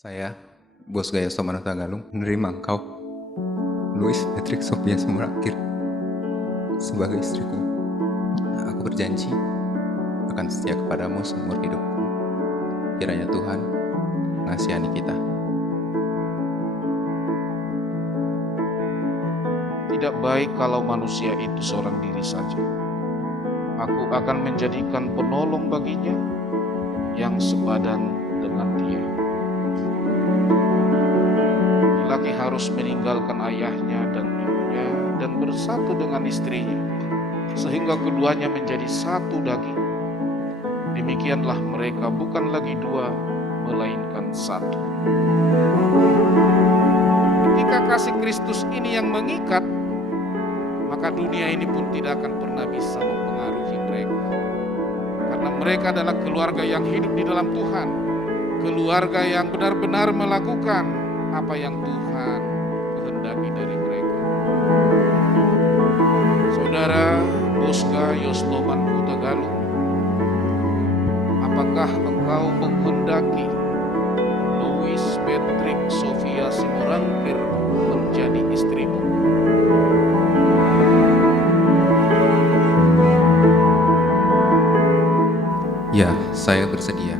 Saya, Bos Gaya Somano Tagalung, menerima engkau, Louis Patrick Sophia Sumurakir, sebagai istriku. Aku berjanji akan setia kepadamu seumur hidupku. Kiranya Tuhan mengasihani kita. Tidak baik kalau manusia itu seorang diri saja. Aku akan menjadikan penolong baginya yang sebadan dengan dia. Laki harus meninggalkan ayahnya dan ibunya dan bersatu dengan istrinya, sehingga keduanya menjadi satu daging. Demikianlah mereka bukan lagi dua, melainkan satu. Ketika kasih Kristus ini yang mengikat, maka dunia ini pun tidak akan pernah bisa mempengaruhi mereka. Karena mereka adalah keluarga yang hidup di dalam Tuhan, keluarga yang benar-benar melakukan apa yang Tuhan kehendaki dari mereka. Saudara Bosga Yosloman Tagalung, apakah engkau menghendaki Louis Patrick Sophia Sumurakir menjadi istrimu? Ya, saya bersedia.